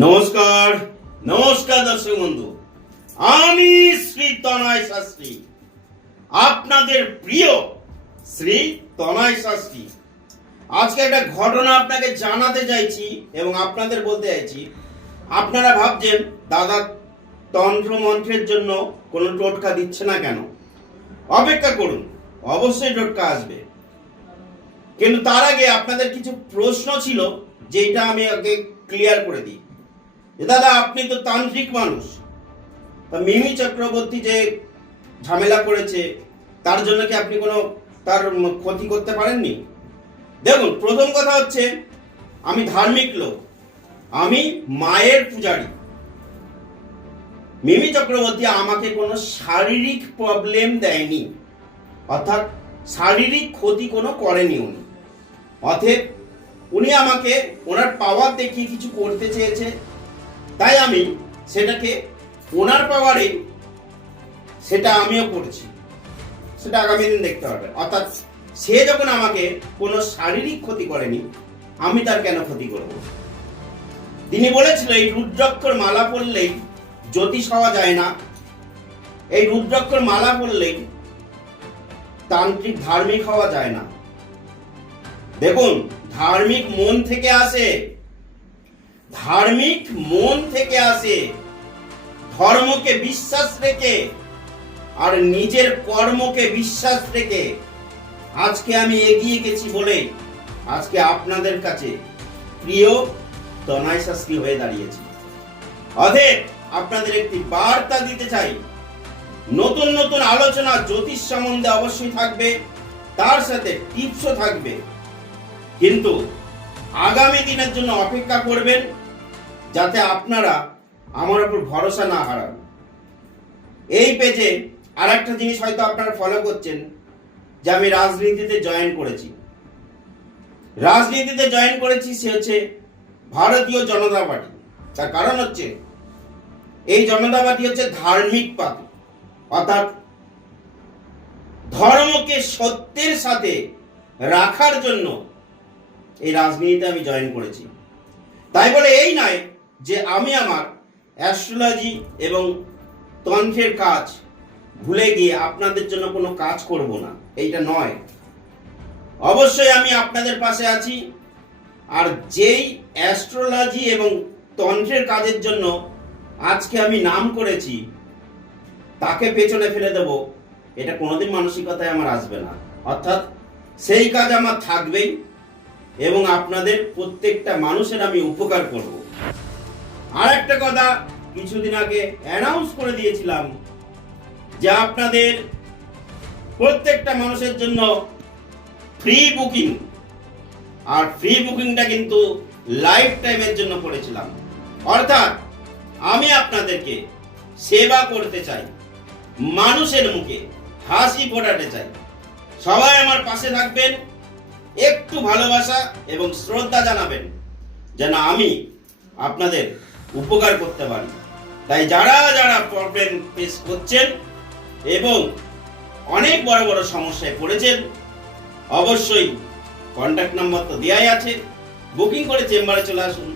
নমস্কার নমস্কার দর্শক বন্ধু, আমি শ্রী তনয় শাস্ত্রী, আপনাদের প্রিয় শ্রী তনয় শাস্ত্রী। আজকে একটা ঘটনা আপনাকে জানাতে চাইছি এবং আপনাদের বলতে চাইছি। আপনারা ভাবছেন দাদা তন্ত্র মন্ত্রের জন্য কোনো টোটকা দিচ্ছে না কেন? অপেক্ষা করুন, অবশ্যই টোটকা আসবে। কিন্তু তার আগে আপনাদের কিছু প্রশ্ন ছিল, যেটা আমি আগে ক্লিয়ার করে দিই। দাদা, আপনি তো তান্ত্রিক মানুষ, তা মিমি চক্রবর্তী যে ঝামেলা করেছে তার জন্য কি আপনি কোনো তার ক্ষতি করতে পারেননি? দেখুন, প্রথম কথা হচ্ছে, আমি ধার্মিক লোক, আমি মায়ের পূজারী। মিমি চক্রবর্তী আমাকে কোনো শারীরিক প্রবলেম দেয়নি, অর্থাৎ শারীরিক ক্ষতি কোনো করেনি উনি। অতএব উনি আমাকে ওনার পাওয়ার দেখিয়ে কিছু করতে চেয়েছে, তাই আমি সেটাকে ওনার পাওয়ারে সেটা আমিও করছি। সেটা আগামী দিন দেখতে পারবেন। অর্থাৎ সে যখন আমাকে কোনো শারীরিক ক্ষতি করেনি, আমি তার কেন ক্ষতি করব? তিনি বলেছিল, এই রুদ্রাক্ষর মালা পরলেই জ্যোতিষ হওয়া যায় না, এই রুদ্রাক্ষর মালা পরলেই তান্ত্রিক ধার্মিক হওয়া যায় না। দেখুন, ধার্মিক মন থেকে আসে, ধার্মিক মন থেকে আসে, ধর্মকে বিশ্বাস রেখে আর নিজের কর্মকে বিশ্বাস রেখে আজকে আমি এগিয়ে গেছি বলে আজকে আপনাদের কাছে প্রিয় তনয় শাস্ত্রী হয়ে দাঁড়িয়েছি। অতএব আপনাদের একটি বার্তা দিতে চাই, নতুন নতুন আলোচনা জ্যোতিষ সম্বন্ধে অবশ্যই থাকবে, তার সাথে টিপসও থাকবে। কিন্তু আগামী দিনের জন্য অপেক্ষা করবেন, যাতে আপনারা আমার উপর ভরসা না হারান। এই পেজে আর একটা জিনিস হয়তো আপনারা ফলো করছেন, যে আমি রাজনীতিতে জয়েন করেছি। রাজনীতিতে জয়েন করেছি সে হচ্ছে ভারতীয় জনতা পার্টি। তার কারণ হচ্ছে, এই জনতা পার্টি হচ্ছে ধার্মিক পার্টি, অর্থাৎ ধর্মকে সত্যের সাথে রাখার জন্য এই রাজনীতিতে আমি জয়েন করেছি। তাই বলে এই নয় যে আমি আমার অ্যাস্ট্রোলজি এবং তন্ত্রের কাজ ভুলে গিয়ে আপনাদের জন্য কোনো কাজ করব না, এইটা নয়। অবশ্যই আমি আপনাদের পাশে আছি। আর যেই অ্যাস্ট্রোলজি এবং তন্ত্রের কাজের জন্য আজকে আমি নাম করেছি, তাকে পেছনে ফেলে দেব, এটা কোনোদিন মানসিকতায় আমার আসবে না। অর্থাৎ সেই কাজ আমার থাকবেই এবং আপনাদের প্রত্যেকটা মানুষের আমি উপকার করব। আর একটা কথা কিছুদিন আগে অ্যানাউন্স করে দিয়েছিলাম, যে আপনাদের প্রত্যেকটা মানুষের জন্য ফ্রি বুকিং। আর ফ্রি বুকিংটা কিন্তু লাইফ টাইমের জন্য করেছিলাম। অর্থাৎ আমি আপনাদেরকে সেবা করতে চাই, মানুষের মুখে হাসি ফোটাতে চাই। সবাই আমার পাশে থাকবেন, একটু ভালোবাসা এবং শ্রদ্ধা জানাবেন, যেন আমি আপনাদের উপকার করতে পারি। তাই যারা যারা প্রবলেম ফেস করছেন এবং অনেক বড় বড় সমস্যায় পড়েছেন, অবশ্যই কন্ট্যাক্ট নাম্বার তো দেওয়াই আছে, বুকিং করে চেম্বারে চলে আসুন।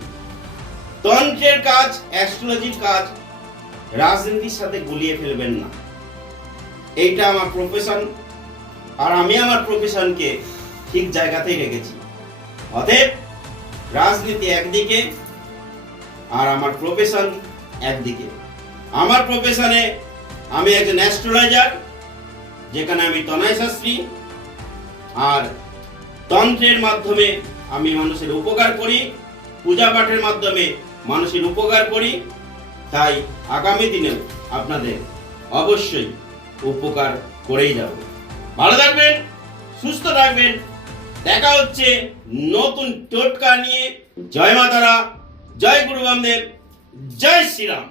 তন্ত্রের কাজ, অ্যাস্ট্রোলজির কাজ রাজনীতির সাথে গুলিয়ে ফেলবেন না, এইটা আমার প্রফেশন। আর আমি আমার প্রফেশনকে ঠিক জায়গাতেই রেখেছি। অতএব রাজনীতি একদিকে আর আমার প্রফেশন একদিকে। আমার প্রফেশনে আমি একজন অ্যাস্ট্রোলজার, যেখানে আমি তনয় শাস্ত্রী, আর তন্ত্রের মাধ্যমে আমি মানুষের উপকার করি, পূজা পাঠের মাধ্যমে মানুষের উপকার করি। তাই আগামী দিনেও আপনাদের অবশ্যই উপকার করেই যাব। ভালো থাকবেন, সুস্থ থাকবেন। দেখা হচ্ছে নতুন টোটকা নিয়ে। জয় মা তারা, জয় গুরু বামদেব, জয় শ্রীরাম।